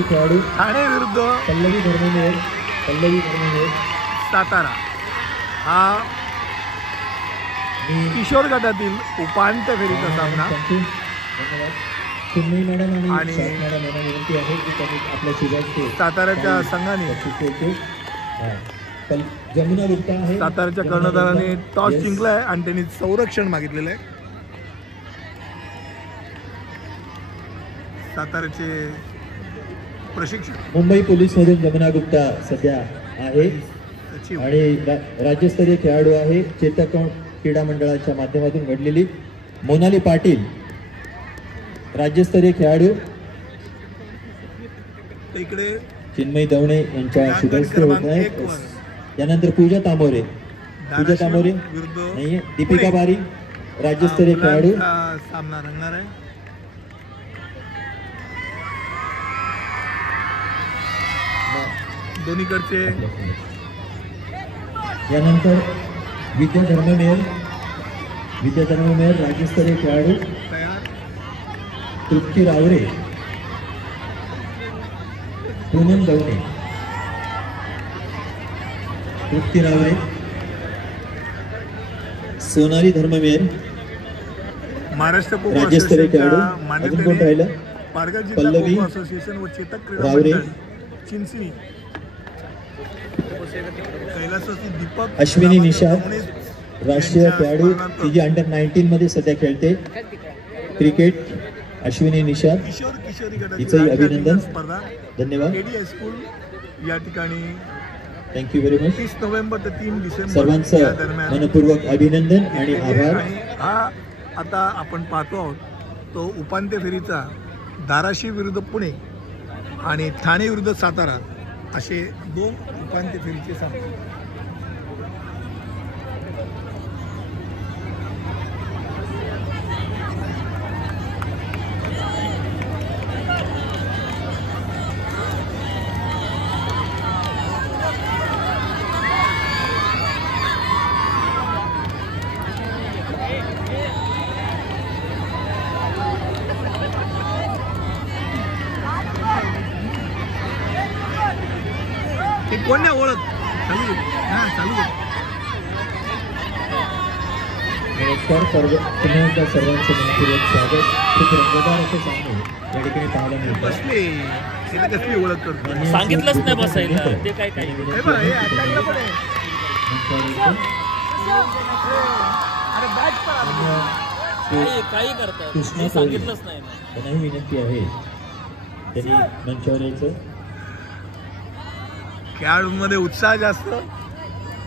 राज्यस्तरीय खेळाडू ठाणे विरुद्ध पल्लवी धर्मेंद्र सातारा हा किशोर गटातील उपांत्य फेरीचा सामना. चिन्मयी मॅडम आणि मॅडम यांना विनंती आहे की त्यांनी आपल्या शेजारचे साताऱ्याच्या संघाने जमुना गुप्ता आहे. साताऱ्याच्या कर्णधाराने टॉस जिंकलाय आणि त्यांनी संरक्षण मागितलेलं आहे. साताऱ्याचे प्रशिक्षक मुंबई पोलीस मधून जमुना गुप्ता सध्या आहे आणि राज्यस्तरीय खेळाडू आहे. चेतक क्रीडा मंडळाच्या माध्यमातून घडलेली मोनाली पाटील राज्यस्तरीय खेळाडू. इकडे चिन्मयी दवणे यांच्या शुभेच्छा होत आहेत. त्यानंतर पूजा तामोरे नाहीये. दीपिका बारी राज्यस्तरीय खेळाडू. सामना रंगणार आहे. दोन्हीकडचे. यानंतर विद्या धर्ममेर राज्यस्तरीय खेळाडू. तृप्ती रावरे, पूनम दवणे, सोनाली धर्ममेर महाराष्ट्र राज्यस्तरीय खेळाडू. अजून कोण राहिलं? पल्लवी असोसिएशन व चेतक रावरे, चिंचणी, दीपक, अश्विनी निषाद राष्ट्रीय खेळाडू. तिची अंडर 19 मध्ये सध्या खेळते क्रिकेट. अश्विनी निषाद हिचंही अभिनंदन. धन्यवाद. या ठिकाणी थँक्यू व्हेरी मच. 30 नोव्हेंबर ते 3 डिसेंबर सर्वांचं मनपूर्वक अभिनंदन आणि आभार. हा आता आपण पाहतो आहोत तो उपांत्य फेरीचा धाराशिव विरुद्ध पुणे आणि ठाणे विरुद्ध सातारा असे 2 उपांत्य फेरीचे सामने. कोण नाही ओळख चालू नमस्कार. पुन्हा एकदा सर्वांचं मनपूर्वक स्वागत. खूप रंगतदार असे सामने या ठिकाणी पाहायला मिळतात. बसले कसली ओळख करतो सांगितलंच नाही बसायला ते काय काय काही करतात सांगितलंच नाही. त्यांनाही विनंती आहे त्यांनी मंचावर यायचं. खेळाडूंमध्ये उत्साह जास्त.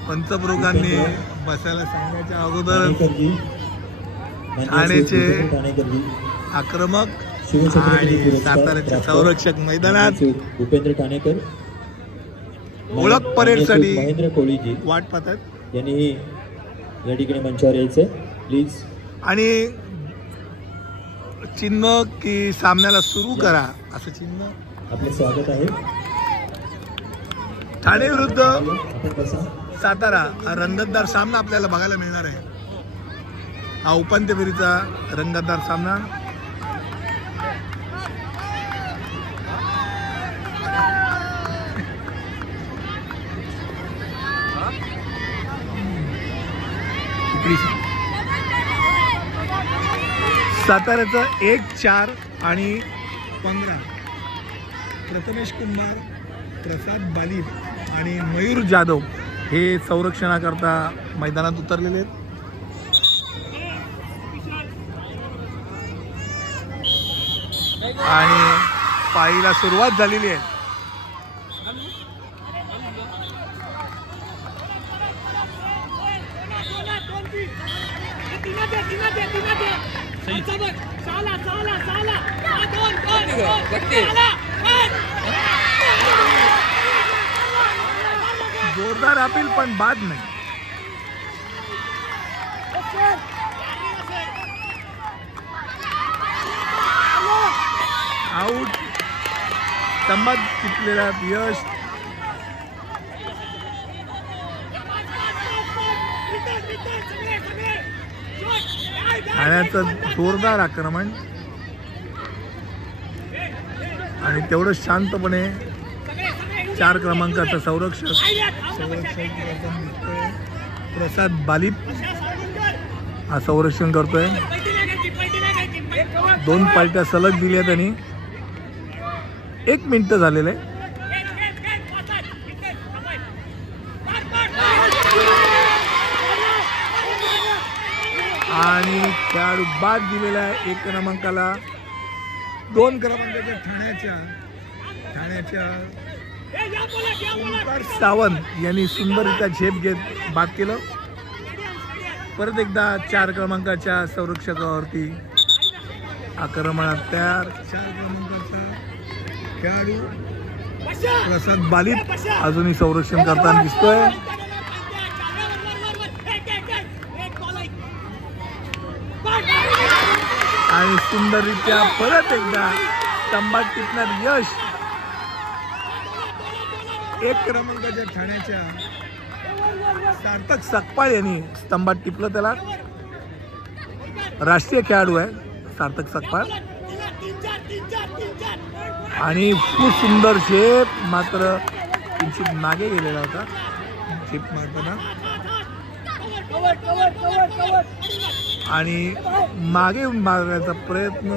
पंचप्रमुखांनी बसायला सांगण्याच्या अगोदर ठाण्याचे आक्रमक आणि साताऱ्याचे संरक्षक मैदानात उपेंद्र ठाणेकर ओळख परेडसाठी महेंद्र कोळीजी वाट पाहतात. यांनीही या ठिकाणी मंचावर यायचं प्लीज. आणि चिन्ह की सामन्याला सुरू करा असं चिन्ह. आपले स्वागत आहे. ठाणे विरुद्ध सातारा हा रंगतदार सामना आपल्याला बघायला मिळणार आहे. हा उपांत्य फेरीचा रंगतदार सामना. साताऱ्याचं 1, 4 आणि 15 प्रथमेश कुमार, प्रसाद बाली आणि मयूर जाधव हे संरक्षणाकरता मैदानात उतरलेले आहेत. आणि पाळीला सुरुवात झालेली आहे. जोरदार अपील पण बाद नाही. आउट. स्तंभात टिकलेला यश. ठाण्याचं जोरदार आक्रमण आणि तेवढं शांतपणे 4 क्रमांकाचा संरक्षक प्रसाद बालिप हा संरक्षण करतोय. 2 पालट्या सलग दिल्या त्यांनी. 1 मिनिट झालेलं आहे. आणि खेळाडू बाद दिलेला आहे 1 क्रमांकाला. 2 क्रमांकाच्या ठाण्याच्या ओंकार सावंत यांनी सुंदररित्या झेप घेत बाद केलं. परत एकदा 4 क्रमांकाच्या संरक्षकावरती आक्रमणात तयार. 4 क्रमांकाचा खेळाडू प्रसाद बालिप अजूनही संरक्षण करताना दिसतोय. आणि सुंदररित्या परत एकदा स्तंभात टिपण्यात यश. 1 क्रमांकाच्या ठाण्याच्या सार्थक सकपाळ यांनी स्तंभात टिपलं. त्याला राष्ट्रीय खेळाडू आहे सार्थक सकपाळ. आणि खूप सुंदर झेप, मात्र किंचित मागे गेलेला होता झेप मारताना. आणि मागे मारण्याचा प्रयत्न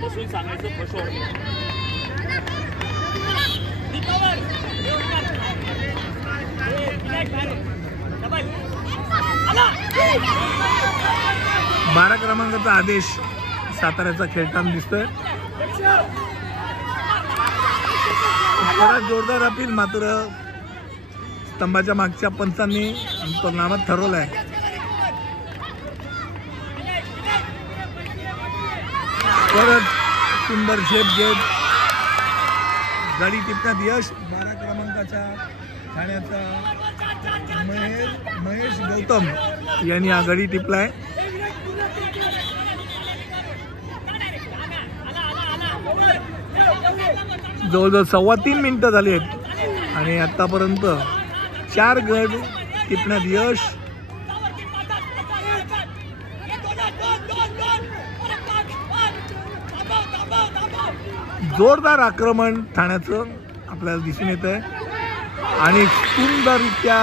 बसून सांगायचं फसव. बारा क्रमांकाचा आदेश साताऱ्याचा खेळताना दिसतोय. परत जोरदार अपील, मात्र स्तंभाच्या मागच्या पंचांनी परिणामात ठरवलाय. परत सुंदर झेप घेत गाडी टिपण्यात यश. 12 क्रमांकाचा ठाण्याचा महेश गौतम यांनी हा गडी टिपलाय. जवळजवळ 3.25 मिनिटं झाली आहेत आणि आतापर्यंत 4 गड टिपण्यात यश. जोरदार आक्रमण ठाण्याचं आपल्याला दिसून येत आहे आणि सुंदररित्या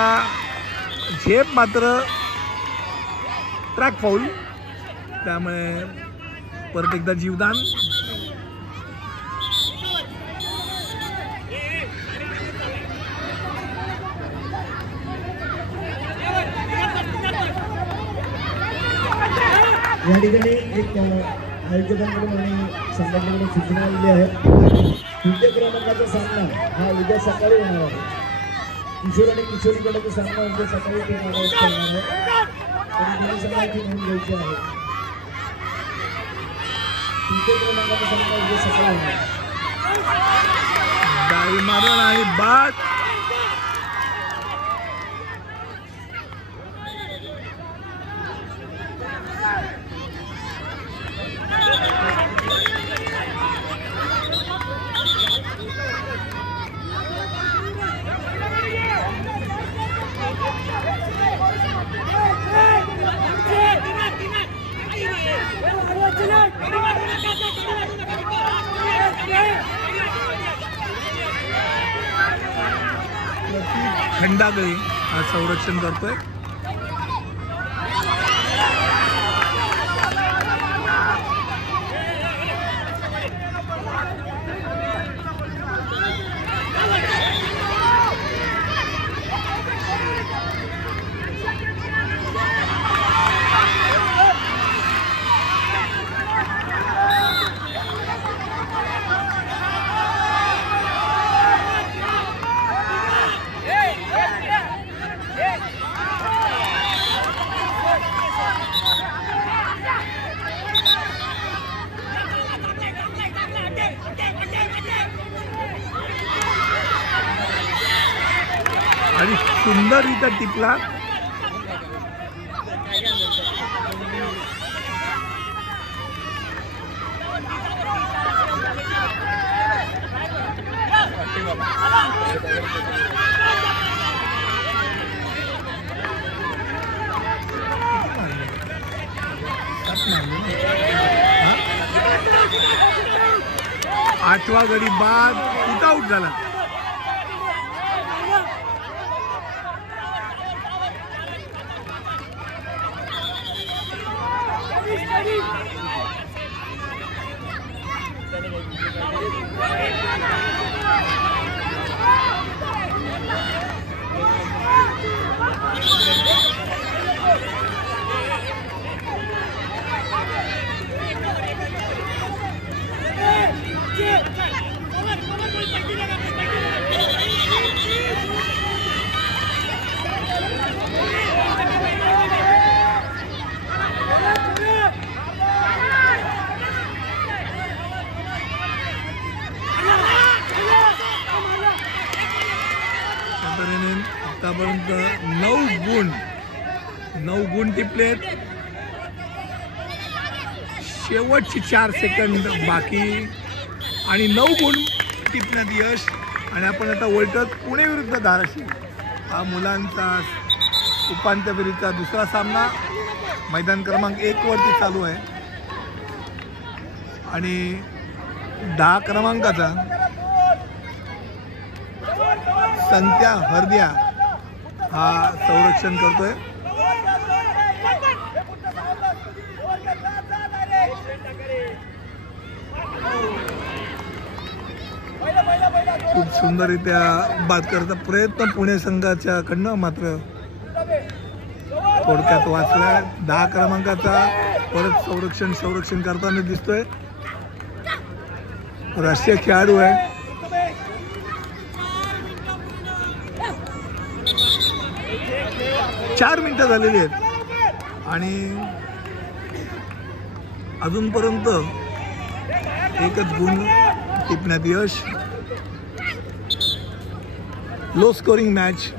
झेप, मात्र ट्रॅक फाऊल. त्यामुळे परत एकदा जीवदान. या ठिकाणी एक आयोजकांकडून आणि संघटनेकडून सूचना आलेली आहे. 3 क्रमांकाचा सामना हा उद्या सकाळी होणार आहे. किशोर आणि किशोरीकडे सामना उद्या सकाळी होणार आहे. संघाची नोंद घ्यायची आहे. 3 क्रमांकाचा सामना उद्या सकाळी होणार. डावी मारण आणि बाद. खंडागळे आज संरक्षण करतोय. आणि सुंदररित्या टिपला. आठवा गडी बाद कुठं आउट झाला. आतापर्यंत 9 गुण टिपलेत. शेवटची 4 सेकंद बाकी आणि 9 गुण टिपण्यात यश. आणि आपण आता वळतोत पुणे विरुद्ध धाराशिव हा मुलांचा उपांत्य फेरीचा दुसरा सामना मैदान क्रमांक 1 वरती चालू आहे. आणि 10 क्रमांकाचा संत्या हरद्या हा संरक्षण करतोय. खूप सुंदररित्या बाद करता प्रयत्न पुणे संघाच्या कडनं, मात्र थोडक्यात वाचला. 10 क्रमांकाचा परत संरक्षण करताना दिसतोय. राष्ट्रीय खेळाडू आहे. चार मिनिटं झालेली आहेत आणि अजूनपर्यंत एकच गुण टिपण्यात यश. Low scoring match.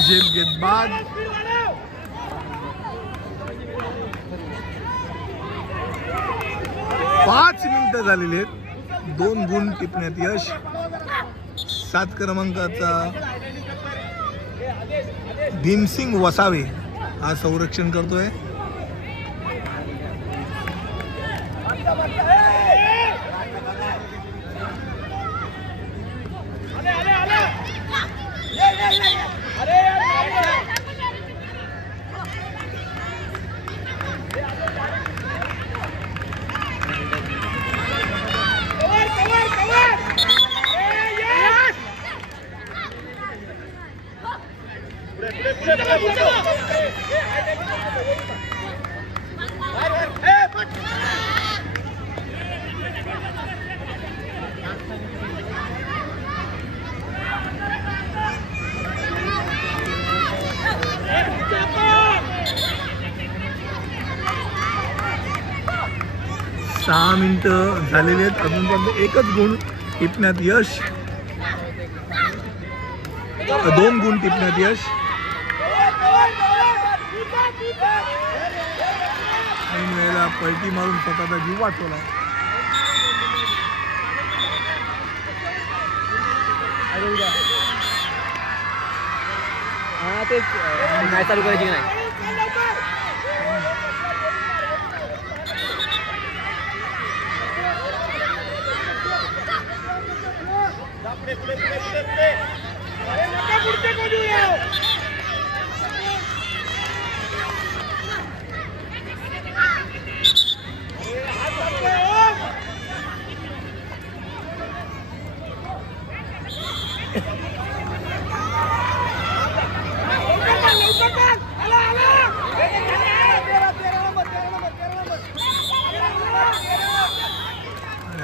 झेप घेत बाद. पाच मिनिटं झालेली आहेत. 2 गुण टिपण्यात यश. 7 क्रमांकाचा भीमसिंग वसावे हा संरक्षण करतोय. सहा मिनिटं झालेली आहेत. अजूनपर्यंत एकच गुण टिपण्यात यश. 2 गुण टिपण्यात यश. ऐन वेळेला पलटी मारून स्वतःचा जीव वाचवला. हा तेच नाही चालू करायची की नाही.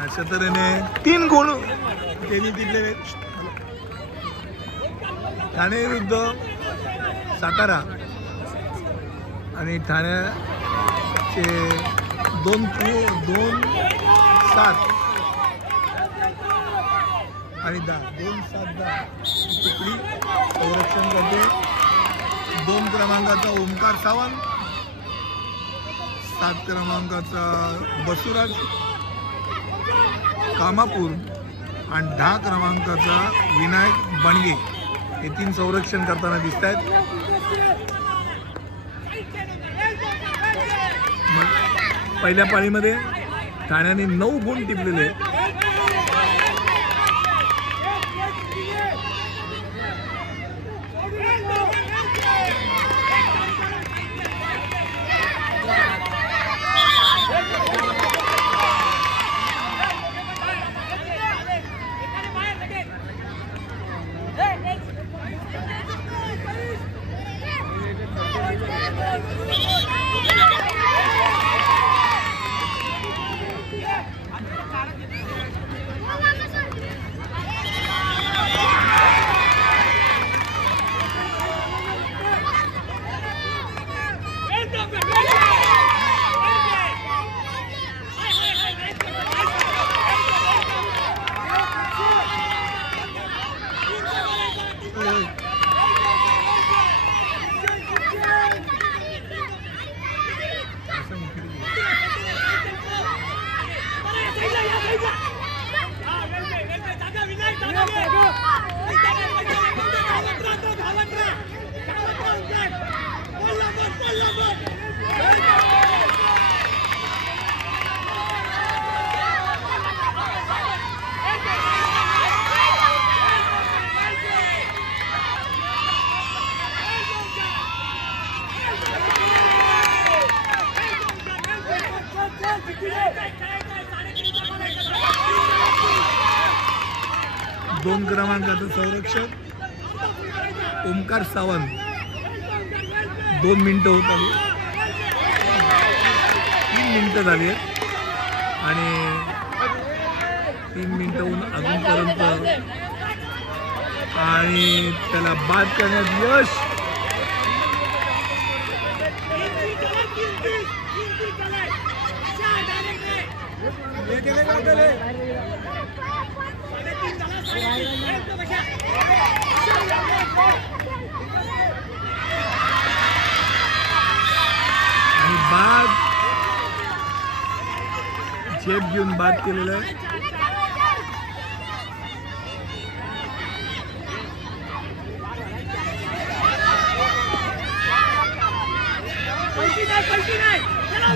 अशा तऱ्हेने 3 गुण त्यांनी दिलेले. ठाणे विरुद्ध सातारा आणि ठाण्याचे 2-7 आणि 2-7 तुकडी संरक्षण करते. 2 क्रमांकाचा ओमकार सावंत, 7 क्रमांकाचा बसुराज कामापूर आणि 10 क्रमांकाचा विनायक बनगे हे 3 संरक्षण करताना दिसत आहेत. पहिल्या पाळीमध्ये ठाण्याने 9 गुण टिपलेले. दोन क्रमांकाचं संरक्षक ओमकार सावंत 2 मिनिटं होत आली, 3 मिनिटं झाली आहेत आणि 3 मिनिटं होऊन अजूनपर्यंत आणि त्याला बाद करण्यात यश. आणि बाद झेप घेऊन बाद केलेलं आहे.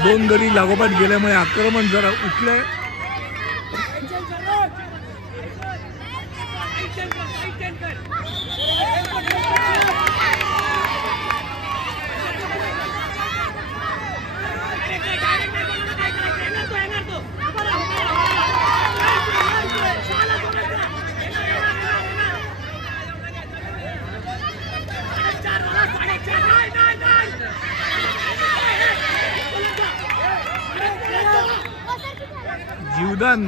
दोन गडी लागोपाठ गेल्यामुळे आक्रमण जरा उठलंय. जीवदान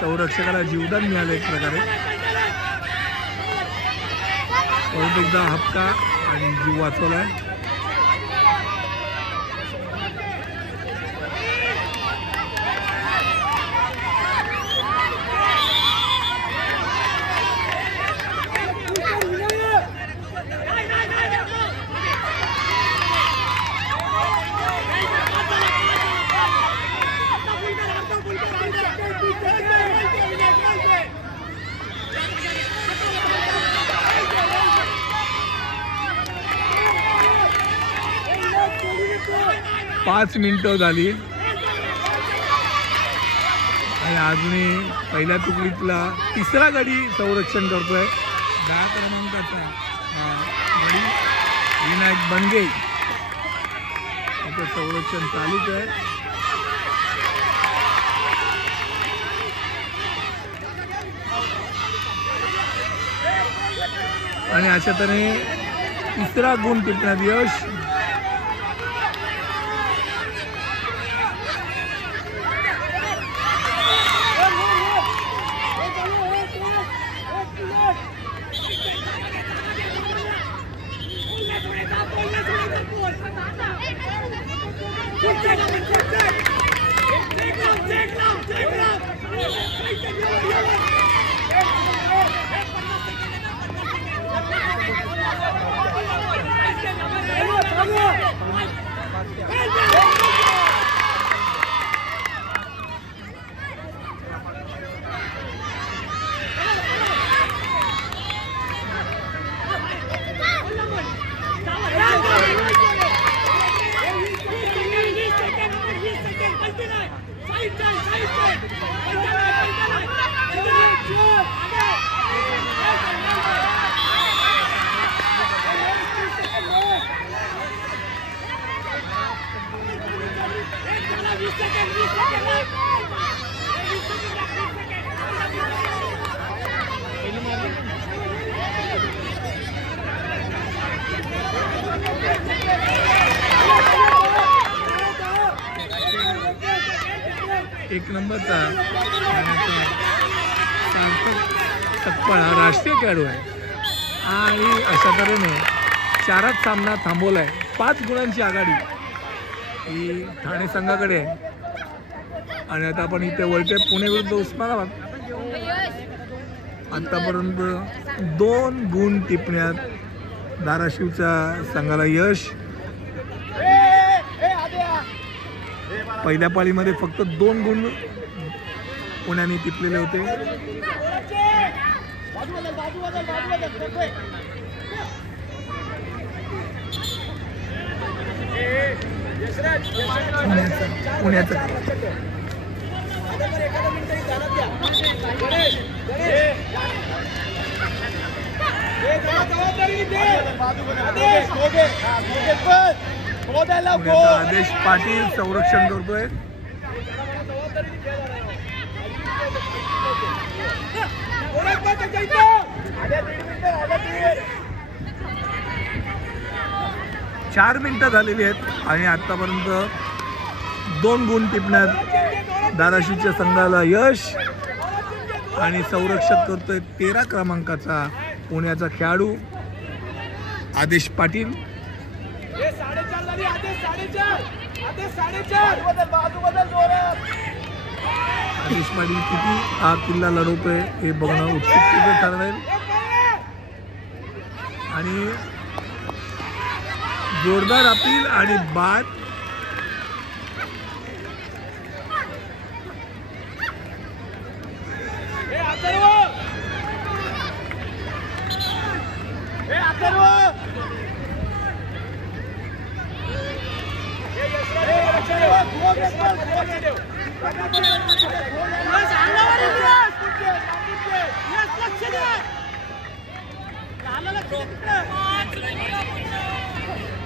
संरक्षकाला जीवदान मिळालं एक प्रकारे. परत एकदा हप्ता आणि जीव वाचवलाय. पाच मिनिटं झाली आणि अजूनही पहिल्या तुकडीतला तिसरा गडी संरक्षण करतोय 10 क्रमांकाचा गडी विनायक बनगे. त्याचं संरक्षण चालूच आहे. आणि अशा तऱ्हेने तिसरा गुण टिपण्यात यश. एक नंबरचा सकपाळ हा राष्ट्रीय खेळाडू आहे आणि अशा तऱ्हेने 4च सामना थांबवला आहे. 5 गुणांची आघाडी ही ठाणे संघाकडे आहे. आणि आता आपण इथे वळतोय पुणे विरुद्ध उस्मानाबाद. आतापर्यंत 2 गुण टिपण्यात धाराशिवच्या संघाला यश. पहिल्या पाळीमध्ये फक्त 2 गुण पुण्याने टिपलेले होते. पुण्याचं आदेश पाटील संरक्षण करतोय. चार मिनिटं झालेली आहेत आणि आतापर्यंत 2 गुण टिपण्यात धाराशिवच्या संघाला यश. आणि संरक्षक करतोय 13 क्रमांकाचा पुण्याचा खेळाडू आदेश पाटील. आदेश पाटील किती हा किल्ला लढवतोय हे बघणं उत्सुकतेचं ठरणार. आणि जोरदार अपील आणि बाद.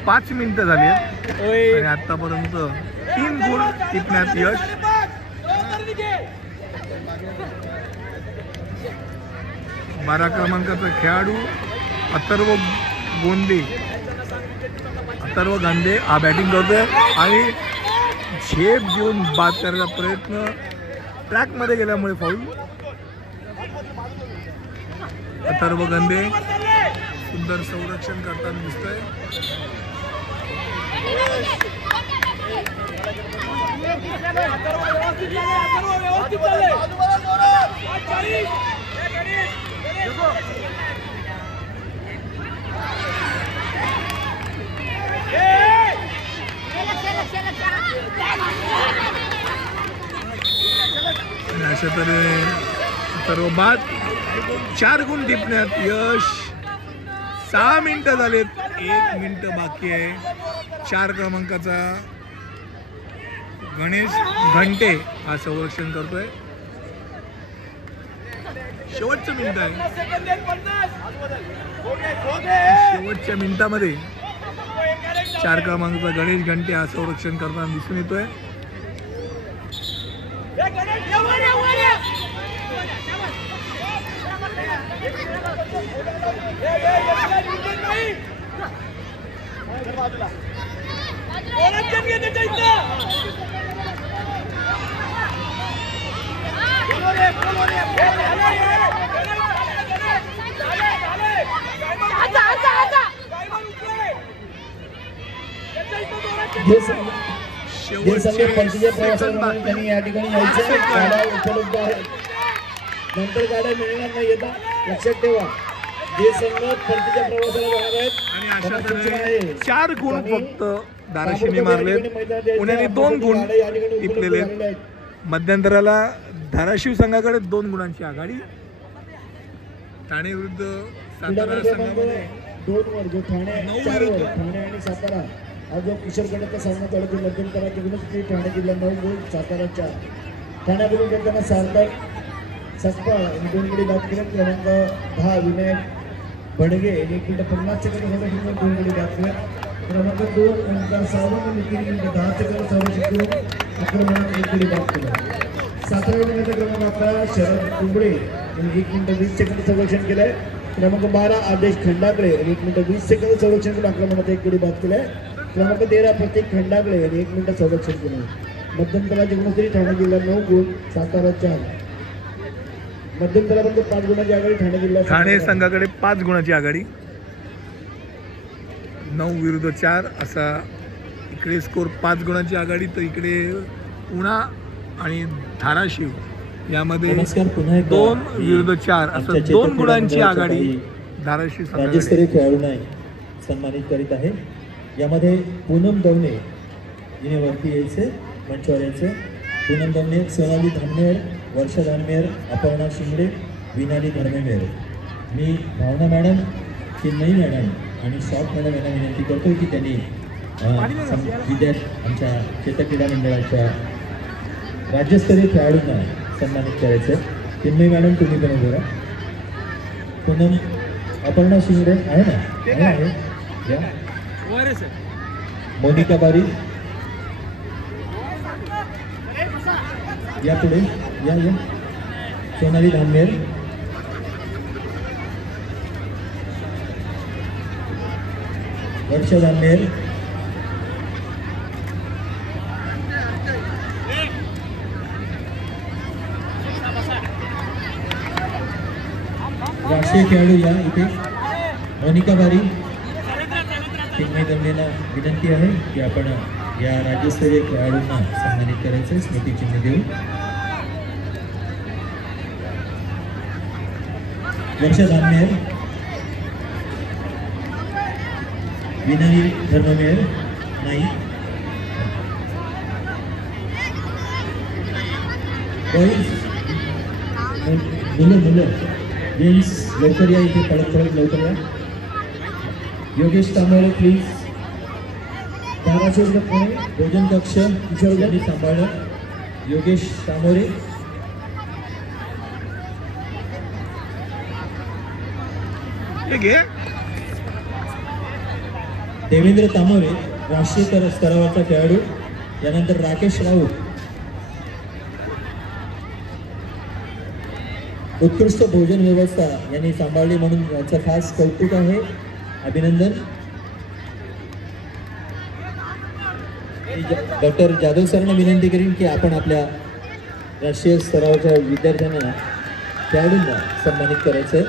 पाच मिनिटं झाली आणि आतापर्यंत 3 गुण टिपण्यात यश. बारा क्रमांकाचा खेळाडू अथर्व गांधे हा बॅटिंग करतोय आणि झेप घेऊन बाद करायचा प्रयत्न ट्रॅक मध्ये गेल्यामुळे फाऊल. अथर्व गांधे सुंदर संरक्षण करताना दिसतंय. अशा तऱ्हेने सर्व बाद. 4 गुण टिपण्यात यश. 6 मिनिटं झालेत, 1 मिनिट बाकी आहे. 4 क्रमांकाचा गणेश घंटे हा संरक्षण करतोय. शेवटचं मिनिट आहे. शेवटच्या मिनिटामध्ये 4 क्रमांकाचा गणेश घंटे हा संरक्षण करताना दिसून येतोय. जे सगळे परतीच्या प्रवासाला त्यांनी या ठिकाणी यायचं. गाड्या उपलब्ध आहेत, नंतर गाड्या मिळणार नाही येता, लक्षात ठेवा. जे संघ परतीच्या प्रवासाला जाणार आहेत आणि अशा त्यांना सूचना तऱ्हेने आहे. 4 गुण फक्त धाराशिवने मारलेत. पुण्याने 2 गुण टिपलेले आहेत. मध्यंतराला धाराशिव संघाकडे 2 गुणांची आघाडी. ठाणे विरुद्ध सातारा संघामध्ये 2 वर जो ठाणे 9 4 वर विरुद्ध. ठाणे आणि सातारा हा जो किशोर गटाचा सामना चालू आहे मध्यंतराची गुणस्थिती ठाणे जिल्हा 9 गुण, सातारा 4. ठाण्याकडून खेळताना सार्थक सकपाळ यांनी 2 गडी बाद केले. क्रमांक 10 विनायक बडगे यांनी 1 मिनिट 50 सेकंद संरक्षण 2 गडी बाद केले. क्रमांक 2 ओंकार सावंत यांनी 3 मिनिट 10 सेकंद संरक्षण करून आक्रमणात 1 गडी बाद केला. सातारा विभागाचा क्रमांक 11 शरद कुंबळे यांनी 1 मिनिट 20 सेकंद संरक्षण केलंय. क्रमांक 12 आदेश खंडाकडे यांनी 1 मिनिट 20 सेकंद संरक्षण करून आक्रमणात 1 गडी बाद केलाय. क्रमांक 13 प्रतीक खंडाकडे यांनी 1 मिनिट संरक्षण केलं. मध्यंतराची गुणस्थिती ठाणे जिल्हा 9 गुण, सातारा 4. मध्यंतरापर्यंत 5 गुणाची आघाडी ठाणे जिल्हा. ठाणे संघाकडे 5 गुणाची आघाडी. 9 विरुद्ध 4 असा इकडे स्कोर 5 गुणाची आघाडी. तर इकडे पुणा आणि धाराशिव यामध्ये 2 विरुद्ध 4 असं 2 गुणांची आघाडी धाराशिव राज्यस्तरीय संघाकडे. खेळाडूंना सन्मानित करीत आहे. यामध्ये पूनम दवणे जिने वरती यायचे मंचावर यायचे. पूनम दवणे, सोनाली धानमेर, वर्षा धानमेर, अपर्णा शिंगडे, विनाली धर्मेमेर. मी भावना मॅडम, चिन्मयी मॅडम आणि शॉप मॅडम यांना विनंती करतो की त्यांनी आमच्या चेतक क्रीडा मंडळाच्या राज्यस्तरीय खेळाडूंना सन्मानित करायचं. चिन्मयी मॅडम तुम्ही पण उभे राहा. पूनम, अपर्णा शिंगडे आहे ना? आहे या. मोनिका बारी या पुढे या. सोनाली धानमेर, वर्षा धानमेर, राष्ट्रीय खेळाडू या इथे. मोनिका बारी, चिन्मयी दवणेला विनंती आहे की आपण या राज्यस्तरीय खेळाडूंना सन्मानित करायचं स्मृतिचिन्ह देऊन. वर्षा धानमेर, विनाली धर्ममेर नाही. मुलं जेंट्स लवकर या इथे, पळत लवकर या. योगेश तांबोळे प्लीज. धाराशिव पुणे भोजन कक्ष किशोर यांनी सांभाळलं. योगेश तांबोळे. देवेंद्र तांबोळे राष्ट्रीय स्तरावरचा खेळाडू. यानंतर राकेश राऊत, उत्कृष्ट भोजन व्यवस्था यांनी सांभाळली म्हणून याचं खास कौतुक आहे, अभिनंदन. डॉक्टर जाधव सरांना विनंती करीन की आपण आपल्या राष्ट्रीय स्तरावरच्या विद्यार्थ्यांना खेळाडूंना सन्मानित करायचं.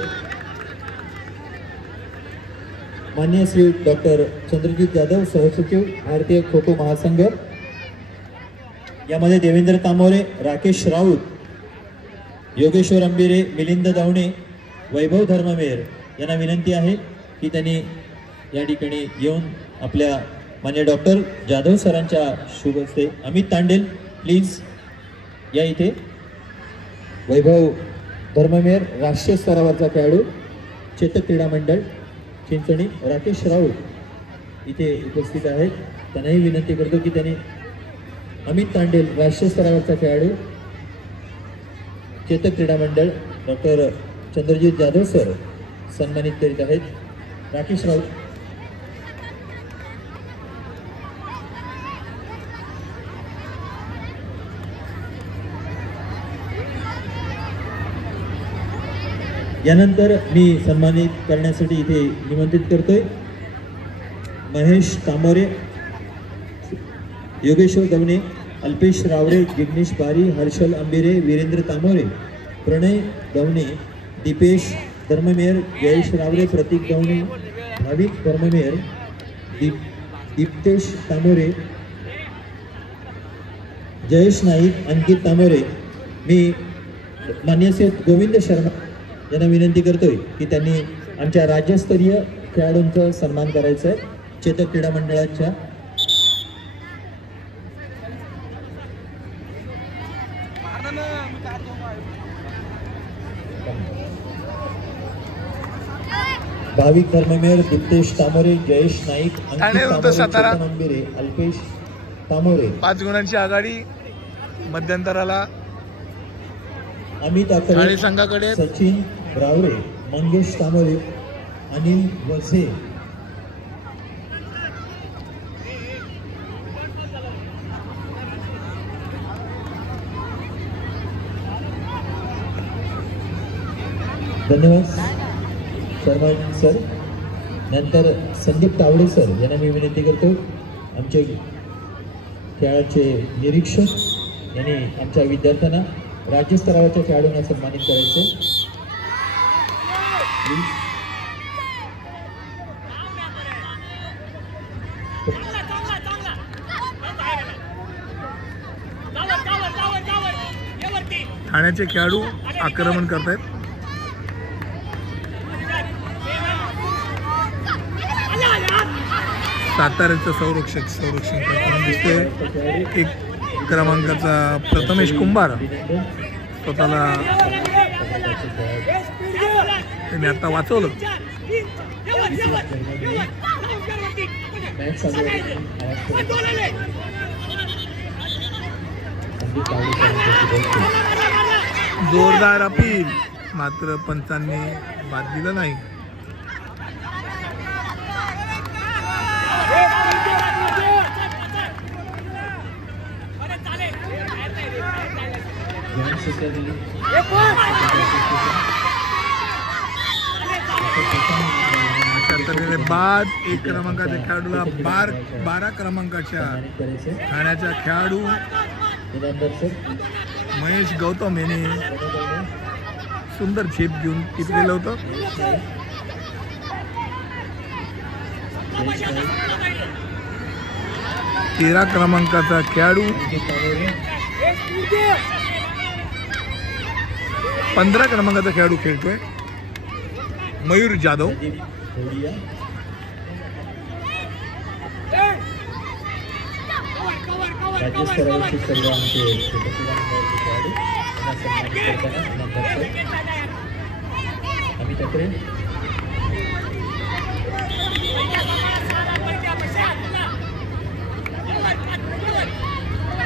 माननीय श्री डॉक्टर चंद्रजीत जाधव, सहसचिव भारतीय खो खो महासंघ. यामध्ये देवेंद्र तांबोळे, राकेश राऊत, योगेश्वर अंबिरे, मिलिंद दावणे, वैभव धर्ममेर यांना विनंती आहे की त्यांनी या ठिकाणी येऊन आपल्या माननीय डॉक्टर जाधव सरांच्या शुभ हस्ते. अमित तांडेल प्लीज या इथे. वैभव धर्ममेर राष्ट्रीय स्तरावरचा खेळाडू, चेतक क्रीडा मंडळ चिंचणी. राकेश राऊत इथे उपस्थित आहेत, त्यांनाही विनंती करतो की त्यांनी. अमित तांडेल राष्ट्रीय स्तरावरचा खेळाडू, चेतक क्रीडा मंडळ, डॉक्टर चंद्रजीत जाधव सर सन्मानित करीत आहेत. राकेश राऊत. यानंतर मी सन्मानित करण्यासाठी इथे निमंत्रित करतोय महेश तामोरे, योगेश्वर दवणे, अल्पेश रावडे, जिग्नेश बारी, हर्षल अंबिरे, वीरेंद्र तामोरे, प्रणय दवणे, दीपेश धर्ममेर, जयेश रावडे, प्रतीक दवणे, भाविक धर्ममेर, दीप्तेश तामोरे, जयेश नाईक, अंकित तामोरे, मी मान्य श्री गोविंद शर्मा यांना विनंती करतोय की त्यांनी आमच्या राज्यस्तरीय खेळाडूंचा सन्मान करायचा आहे. चेतक क्रीडा मंडळाच्या भाविक धर्ममेर, दीप्तेश तामोरे, जयेश नाईक, अंकित ठाणे विरुद्ध तामोरे, सातारा. चेतन अंबिरे, अल्पेश तामोरे, 5 गुणांची आघाडी मध्यंतराला अमित ठाणे आकरे, संघाकडे. सचिन ब्रावरे, मंगेश तामोरे, अनिल वझे, धन्यवाद शर्मा सर. नंतर संदीप तावडे सर यांना मी विनंती करतो आमचे खेळाचे निरीक्षक यांनी आमच्या विद्यार्थ्यांना राज्यस्तरावरच्या खेळाडूंना सन्मानित करायचं. ठाण्याचे खेळाडू आक्रमण करतायत. साताऱ्याचं संरक्षण करताना दिसतोय. 1 क्रमांकाचा प्रथमेश कुंभार स्वतःला त्यांनी आता वाचवलं. जोरदार अपील, मात्र पंचांनी बाद दिलं नाही. बाद 1 क्रमांकाच्या खेळाडूला 12 क्रमांकाच्या ठाण्याच्या खेळाडू महेश गौतम यांनी सुंदर झेप घेऊन टिपलेलं होतं. तेरा क्रमांकाचा खेळाडू 15 क्रमांकाचा खेळाडू खेळतोय मयूर जाधव. राज्यस्तरावरचे सर्व आमचे खेळाडू आम्ही ठाकरे.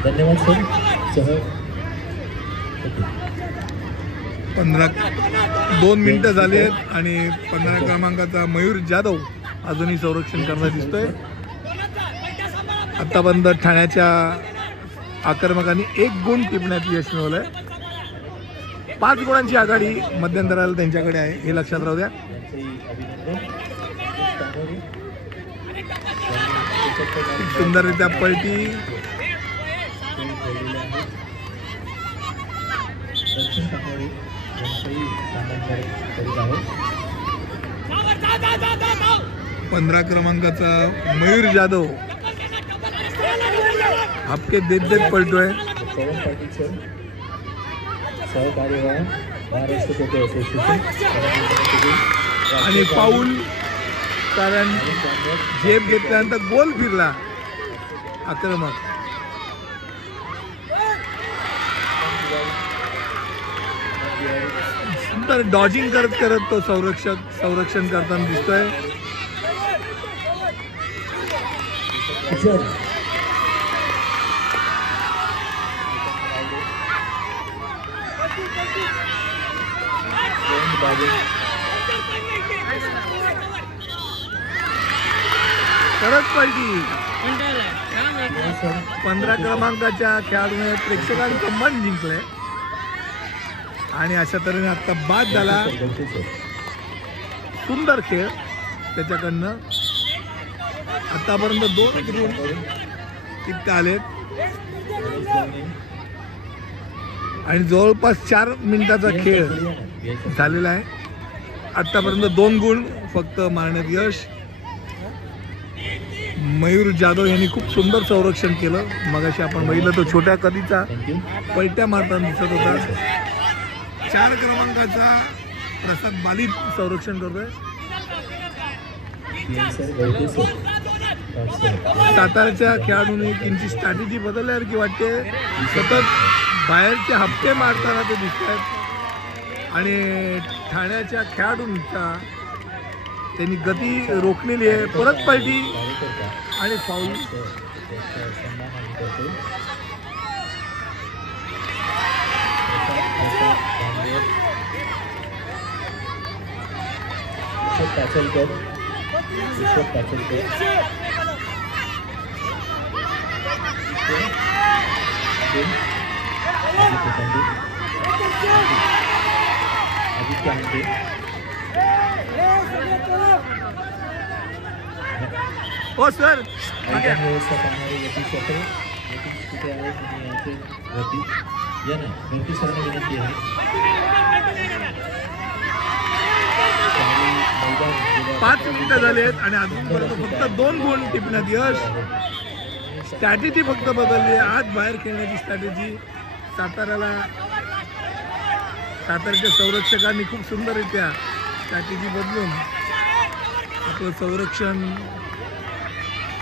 धन्यवाद सर. 2 मिनिटं झाली आहेत आणि 15 क्रमांकाचा मयूर जाधव अजूनही संरक्षण करण्यात दिसतोय. आतापर्यंत ठाण्याच्या आक्रमकांनी 1 गुण टिपण्यात यश मिळवलंय. 5 गुणांची आघाडी मध्यंतराला त्यांच्याकडे आहे, हे लक्षात राहू द्या. सुंदररित्या पलटी. पंधरा क्रमांकाचा मयूर जाधव आपके देत पलटोय. आणि पाऊल, कारण झेप घेतल्यानंतर गोल फिरला आक्रमक. नंतर डॉजिंग करत करत तो संरक्षण करताना दिसतोय. परत पलटी. 15 क्रमांकाच्या खेळाडूने प्रेक्षकांचं मन जिंकलंय आणि अशा तऱ्हेने आता बाद झाला. सुंदर खेळ त्याच्याकडनं. आतापर्यंत 2 गुण इतके आलेत आणि जवळपास 4 मिनिटाचा खेळ झालेला आहे. आतापर्यंत 2 गुण फक्त मारण्यात यश. मयूर जाधव यांनी खूप सुंदर संरक्षण केलं. मगाशी आपण बघितलं तो छोट्या कधीचा थँक्यू. पलट्या मारताना दिसत होता. 4 क्रमांकाचा प्रसाद बालित संरक्षण करतोय. सर वैद्य सर पाच सर. साताऱ्याच्या खेळाडूंनी त्यांची स्ट्रॅटेजी बदलल्यासारखी वाटते. सतत बाहेरचे हप्ते मारताना ते दिसत आहेत आणि ठाण्याच्या खेळाडूंचा त्यांनी गती रोखलेली आहे. परत पलटी कार्यकर्ता आणि फाऊल. त्यांचा सन्मान आम्ही करतो. ऋषभ पाचलकर. ऋषभ पाचलकर. आदित्य हांडे. हो सर मैदान व्यवस्था पाहणारे यतीश अत्रे. यतीश कुठे आहे तुम्ही याचे वरती या ना. भरती सरांना विनंती आहे. मैदान 5 मिनिटं झाली आहेत आणि अजूनपर्यंत फक्त 2 गुण टिपण्यात यश. स्ट्रॅटेजी फक्त बदलली आहे. आज बाहेर खेळण्याची स्ट्रॅटेजी साताऱ्याच्या संरक्षकांनी खूप सुंदररित्या स्ट्रॅटेजी बदलून आपलं संरक्षण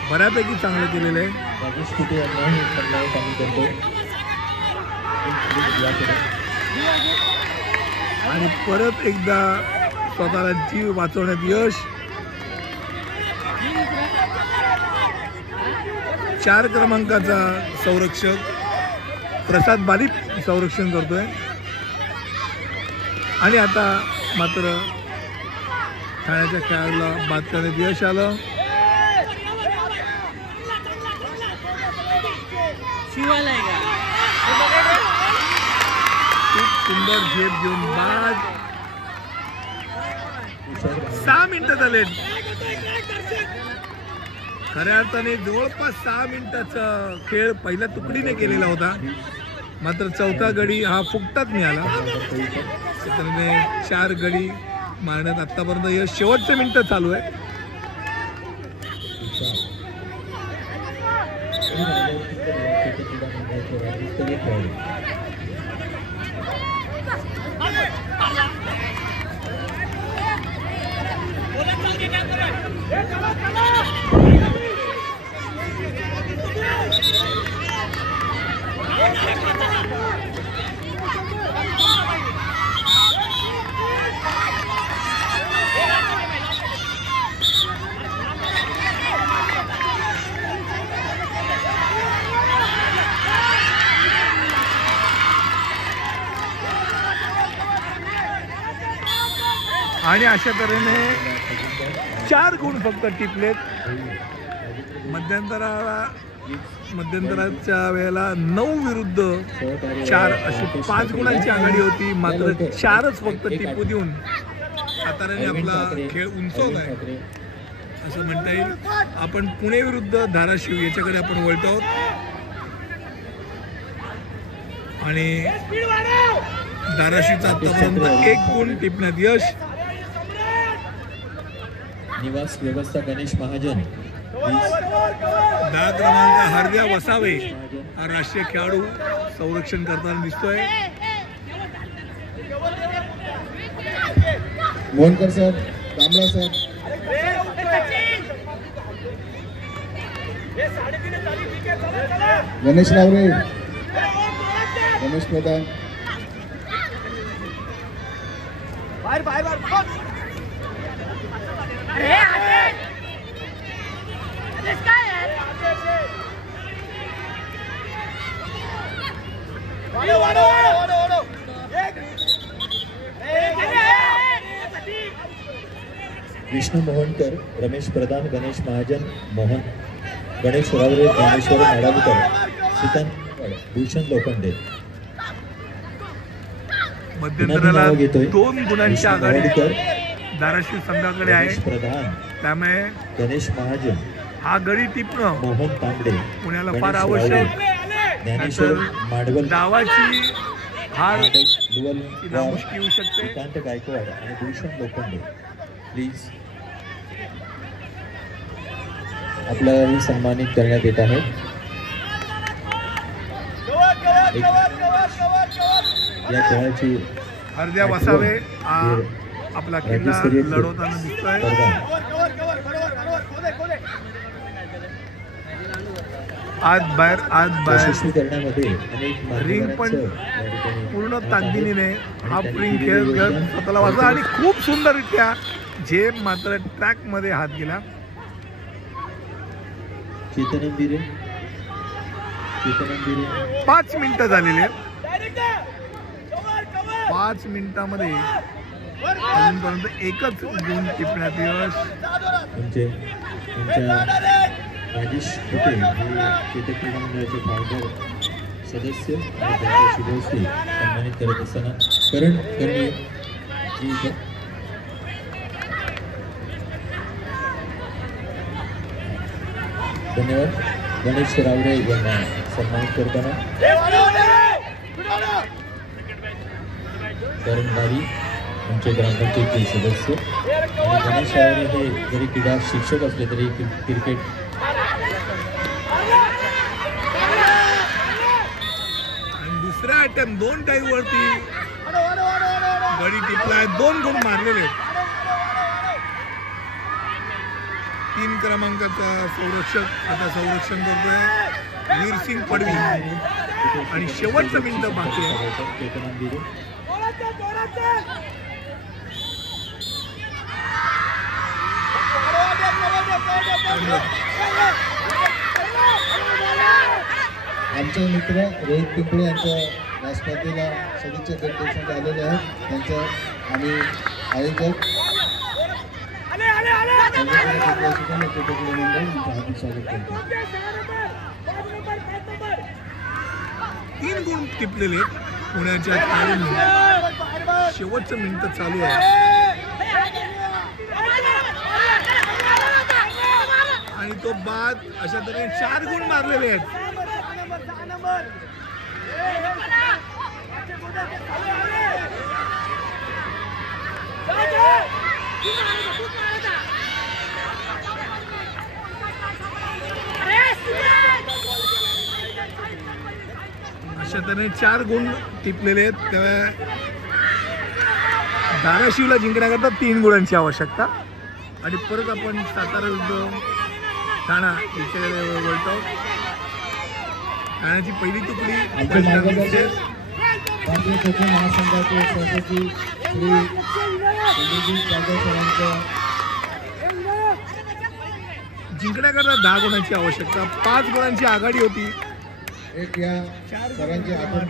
बऱ्यापैकी चांगलं केलेलं आहे. राजेश कुटे यांना हे करण्यावर आम्ही करतो. याकडे आणि परत एकदा स्वतःला जीव वाचवण्यात यश. 4 क्रमांकाचा संरक्षक प्रसाद बालित संरक्षण करतोय आणि आता मात्र ठाण्याच्या खेळाडूला बाद करण्यात यश आलं. खूप सुंदर झेप घेऊन बाद. 6 मिनिटं झाले. खऱ्या अर्थाने जवळपास 6 मिनिटाचा खेळ पहिल्या तुकडीने केलेला होता. मात्र चौथा गडी हा फुकटात मिळाला. त्याने 4 गडी मारण्यात आतापर्यंत यश. शेवटचे मिनिटं चालू आहे. आणि अशा तऱ्हेने 4 गुण फक्त टिपलेत. मध्यंतराच्या वेळेला 9 विरुद्ध 4 अशी 5 गुणांची आघाडी होती. मात्र 4च फक्त टिपू देऊन साताऱ्याने आपला खेळ उंचवला आहे असं म्हणता येईल. आपण पुणे विरुद्ध धाराशिव याच्याकडे आपण वळतो आहोत आणि धाराशिवचा आतापर्यंत 1 गुण टिपण्यात यश. निवास व्यवस्था गणेश महाजन. 10 क्रमांक हरद्या वसावे हा राष्ट्रीय खेळाडू संरक्षण करताना दिसतोय. Mohankar sir, कांबळा sir. गणेश रावरे, रमेश प्रधान. विष्णू मोहनकर, रमेश प्रधान, गणेश महाजन, मोहन, गणेश रावरे, ज्ञानेश्वर नाडावकर, श्रीकांत, भूषण लोखंडे. मध्यंतराला 2 गुणांची आघाडी धाराशिव संघाकडे आहे. प्रधान, त्यामुळे गणेश महाजन, हा गडी टिपणं मोहन तांबडे पुण्याला फार आवश्यक. ज्ञानेश्वर माडवल, डावाची हार लुवल, मुश्किल येऊ शकते. श्रीकांत गायकवाड आणि भूषण लोखंडे. प्लीज आपल्यालाही सन्मानित करण्यात येत आहे. या खेळाची अर्ध्या वसावे आपला किल्ला लढवताना दिसतोय. आज बाहेर यशस्वी करण्यामध्ये अनेक रिंग पण माध्यमांचं या ठिकाणी पूर्ण ताकदीने हाफ रिंग खेळत खेळत स्वतःला वाजला आणि खूप सुंदररित्या झेप मात्र ट्रॅक मध्ये हात गेला. चेतन अंबिरे 5 मिनिटं झालेले. 5 मिनिटामध्ये अजूनपर्यंत एकच गुण टिपण्यात यश. त्यांच्या राजेश होते हे चेतक क्रीडा मंडळाचे फाउंडर सदस्य आणि त्यांच्या शुभोस्ते सन्मानित करत असताना करण कर्णे जी धन्यवाद. गणेश रावरे यांना सन्मानित करताना करण बारी आमचे ग्रामपंचायतचे सदस्य आणि गणेश रावरे हे जरी क्रीडा शिक्षक असले तरी क्रिकेट दुसऱ्या अटेम्प्ट 2 टाईम वरती गडी टिपलाय. 2 गुण मारलेले. 3 क्रमांकाचा संरक्षक आता संरक्षण करतोय वीरसिंग पडवी आणि शेवटचं मिनिट बाकी आहे. चेतन अंबिरे आमचे मित्र रोहित पिंपळे यांच्या या स्पर्धेला सदिच्छा देण्यासाठी आलेले आहेत. त्यांचं आम्ही आयोजक हार्दिक स्वागत करतो. 3 गुण टिपलेले पुण्याच्या खेळाडूंनी. शेवटचं मिनिट चालू आहे आणि तो बाद अशा तऱ्हेने 4 गुण मारलेले आहेत. अशा तऱ्हेने 4 गुण टिपलेले आहेत. तेव्हा धाराशिवला जिंकण्याकरता 3 गुणांची आवश्यकता. आणि परत आपण सातारा विरुद्ध ठाणा इकडे वळतो. ठाण्याची पहिली तुकडी भारतीय खो महासंघाचे सभापती श्री इंद्रजित जाधव सरांचं जिंकण्याकरता 10 गुणांची आवश्यकता. 5 गुणांची आघाडी होती. एक या सरांची आठवण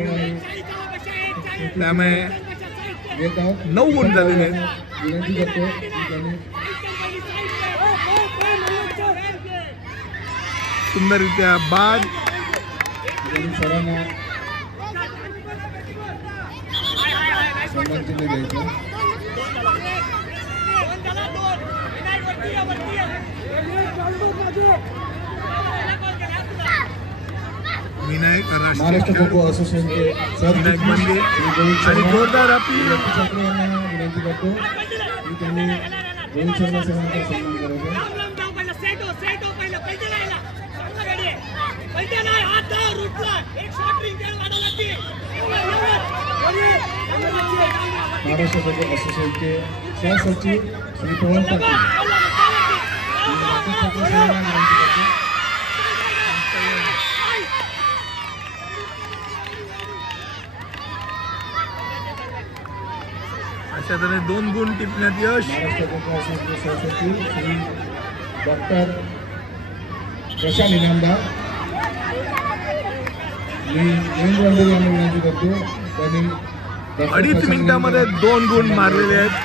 त्यामुळे येत आहोत. 9 गुण झालेले आहेत. विनंती करतो की त्यांनी सुंदररित्या बाद सरांना सन्मान चिन्ह द्यायचं. विनायक महाराष्ट्र खो खो असोसिएशनचे विनायक बंदे आणि जोरदार आपली ठाकरे यांना विनंती करतो की त्यांनी रोहित शर्मा सरांचा सन्मान करायचा. महाराष्ट्र खो खो असोसिएशनचे सहसचिव श्री पवन पाटील राकेश ठाकरे सरांना विनंती करतो. अशा तऱ्हेने 2 गुण टिपण्यात यश. महाराष्ट्र खो खो असोसिएशनचे सहसचिव श्री डॉक्टर प्रशांत इनामदार मी नरेंद्र अंबेरी यांना विनंती करतो. त्यांनी 2.5 मिनिटामध्ये 2 गुण मारलेले आहेत.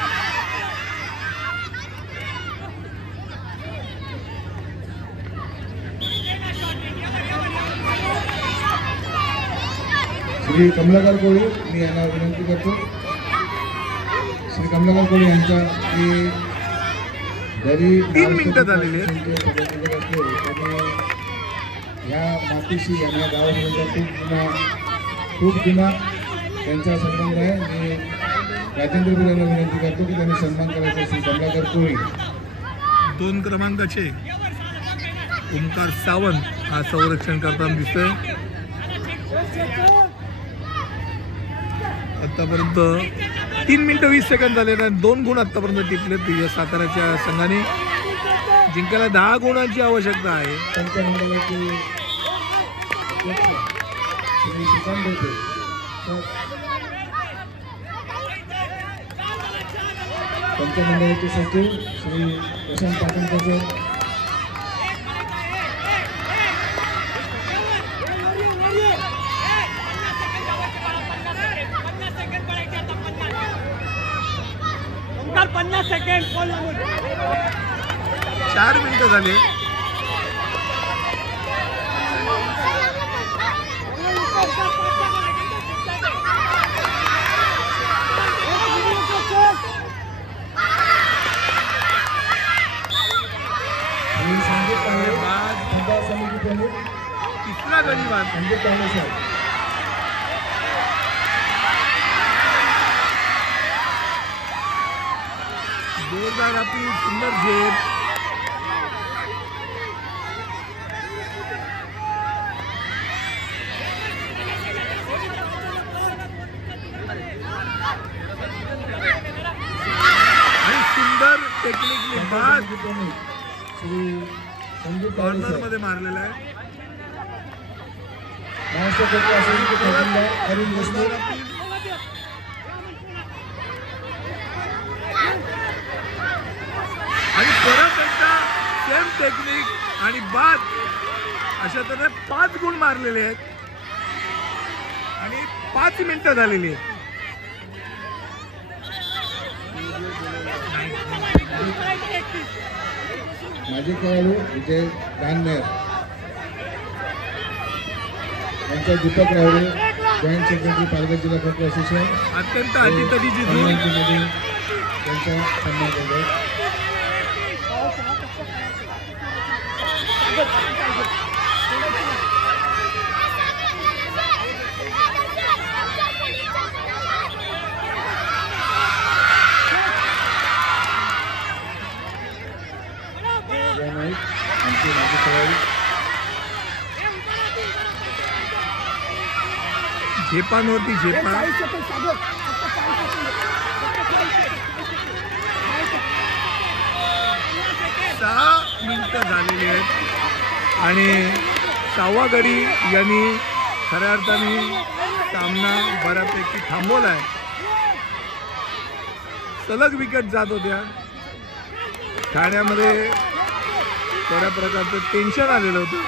श्री कमलाकर कोळी मी यांना विनंती करतो. श्री कमलाकर कोळी यांच्या की जरी 3 मिनिटं झालेली आहेत. सदस्य असले त्यांनी ह्या मातीशी यांना गावापर्यंत खूप जुना त्यांचा संबंध आहे. मी राजेंद्र गुरु यांना विनंती करतो की त्यांनी सन्मान करायचा. श्री कमलाकर कोळी 2 क्रमांकाचे ओमकार सावंत हा संरक्षण करताना दिसतोय. आतापर्यंत 3 मिनिटं 20 सेकंद झाले आणि 2 गुण आतापर्यंत टिपले तुझ्या साताऱ्याच्या संघाने. जिंकायला 10 गुणांची आवश्यकता आहे. पंचमंडळाचे अध्यक्ष श्री सुशांत होते पंचमंडळाचे सचिव श्री प्रशांत पाटणकर, ओंकार 50 सेकंड. 4 मिनिटं झाले. श्री संदीप काळे पंचायत समिती प्रमुख तिसरा गडी बाद. संदीप काळे साहेब. जोरदार आपली सुंदर झेप. आणि सुंदर टेक्निकली बाद समिती प्रमुख श्री संदीप काळे कॉर्नर साहेब. मध्ये मारलेला आहे. महाराष्ट्र खो असोसिएशनचे खजिनदार अरुण देशमुख. आणि परत एकदा सेम टेक्निक आणि बाद अशा तऱ्हेने 5 गुण मारलेले आहेत आणि 5 मिनिटं झालेली आहेत. माजी खेळाडू विजय दानमेर यांचा दीपक रावळे जॉईंट सेक्रेटरी पालघर जिल्हा खो खो असोसिएशन अत्यंत अटीतटीची झूल. त्यांचा सन्मान करतो. या नाईक आमचे माजी खेळाडू झेपांवरती झेपा. 6 मिनिटं झालेली आहेत आणि 6वा गडी यांनी खऱ्या अर्थाने सामना बऱ्यापैकी थांबवला आहे. सलग विकेट जात होत्या. ठाण्यामध्ये बऱ्या प्रकारचं टेन्शन आलेलं होतं,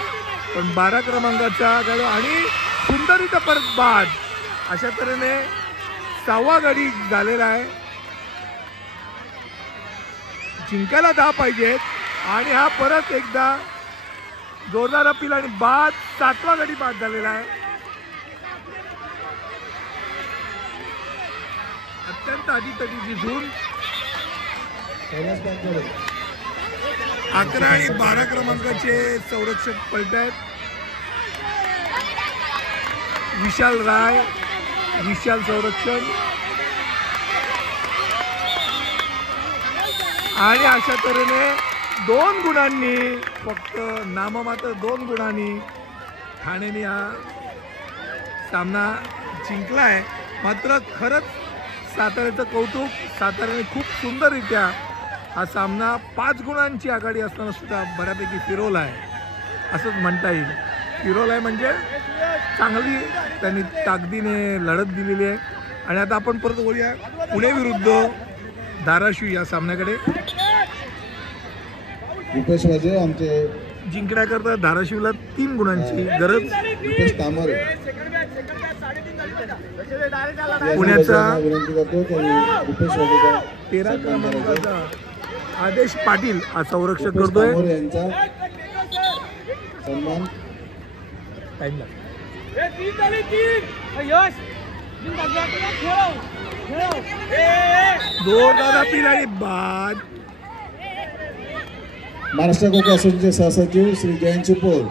पण 12 क्रमांकाचा खेळाडू आणि सुंदरीचा परत बाद अशा तऱ्हेने 6वा गडी झालेला आहे. जिंकायला 10 पाहिजेत आणि हा परत एकदा जोरदार अपील आणि बाद 7वा गडी बाद झालेला आहे. अत्यंत अटीतटीची झूल. कैलास पाटोळे 11 आणि 12 क्रमांकाचे संरक्षक पलट आहेत. विशाल राय, विशाल संरक्षण आणि अशा तऱ्हेने 2 गुणांनी, फक्त नाममात्र 2 गुणांनी ठाण्याने हा सामना जिंकला आहे. मात्र खरंच साताऱ्याचं कौतुक. साताऱ्याने खूप सुंदररित्या हा सामना 5 गुणांची आघाडी असताना सुद्धा बऱ्यापैकी फिरवला आहे असंच म्हणता येईल. फिरवला आहे म्हणजे चांगली त्यांनी ताकदीने लढत दिलेली आहे. आणि आता आपण परत बोलूया पुणे विरुद्ध धाराशिव या सामन्याकडे. रुपेश वाजे आमचे जिंकण्याकरता धाराशिवला 3 गुणांची गरज. रुपेश कामर पुण्याचा विनंती करतो त्यांनी रुपेश वाजेचा 13 क्रमांकाचा आदेश पाटील हा संरक्षक करतोय. कामोर यांचा सन्मान. जोरदार अपील आणि बाद. महाराष्ट्र खो खो असोसिएशनचे सहसचिव श्री जयंत चिपोल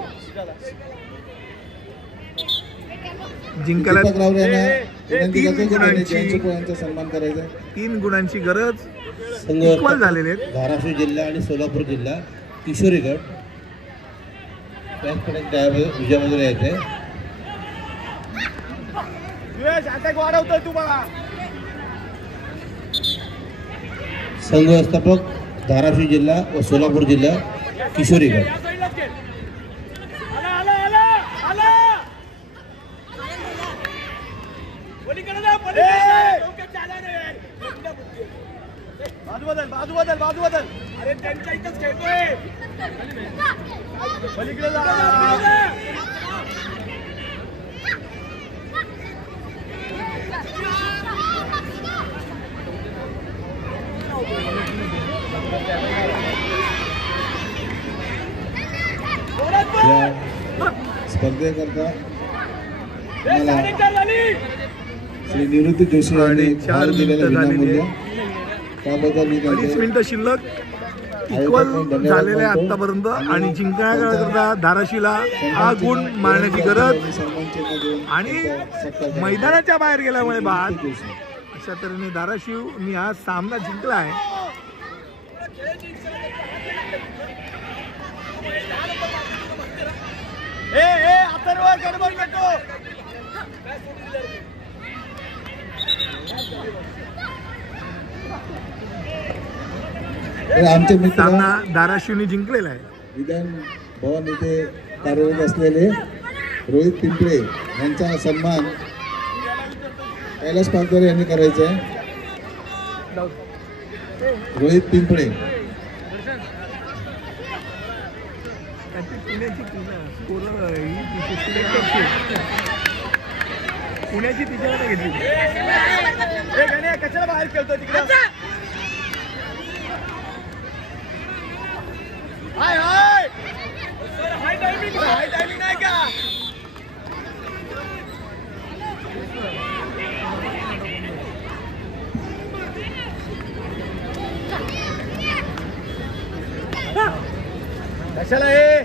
जिंकायला दीपक रावळे यांना विनंती 3 करतो की त्यांनी गुणांची जयंत चिपोल यांचा सन्मान करायचा. 3 गुणांची गरज. संघ इक्वल झालेले आहेत. धाराशिव जिल्हा आणि सोलापूर जिल्हा किशोरी गट त्याचकडे उजव्या बाजूला येते. अटॅक वाढवतोय तू बघा. संघ व्यवस्थापक धाराशिव जिल्हा व सोलापूर जिल्हा किशोरी गट. बाजू बदल अरे त्यांच्या इथंच खेळतोय. पलीकडे जा. या स्पर्धेकरता मला श्री निवृत्ती जोशी यांनी 4 दिलेलं मिनिटं झालेली विनामूल्य आहे. त्याबद्दल मी 20 त्यांचे मिनिटं शिल्लक इक्वल झालेले आहे आतापर्यंत आणि जिंकण्याकरता धाराशिवला हा गुण मारण्याची गरज आणि मैदानाच्या बाहेर गेल्यामुळे बाद अशा तऱ्हेने धाराशिवनी हा सामना जिंकला आहे. आमचे मित्र सामना धाराशिवनी जिंकलेला आहे. विधान भवन येथे कार्यरत असलेले रोहित पिंपळे यांचा सन्मान कैलास पानकरे यांनी करायचा आहे. रोहित पिंपळे पुण्याची तिच्याकडे घेतली. कशाला बाहेर खेळतोय तिकडे. हाय टायमिंग नाही का. कशाला हे.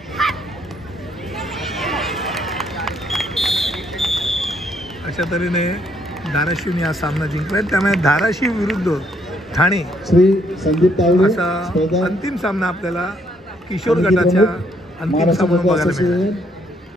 अशा तऱ्हेने धाराशिवने हा सामना जिंकलाय. त्यामुळे धाराशिव विरुद्ध ठाणे श्री संदीप तावडे असा स्पर्धा अंतिम सामना आपल्याला किशोर गटाच्या अंतिम सामना बघायला मिळाला.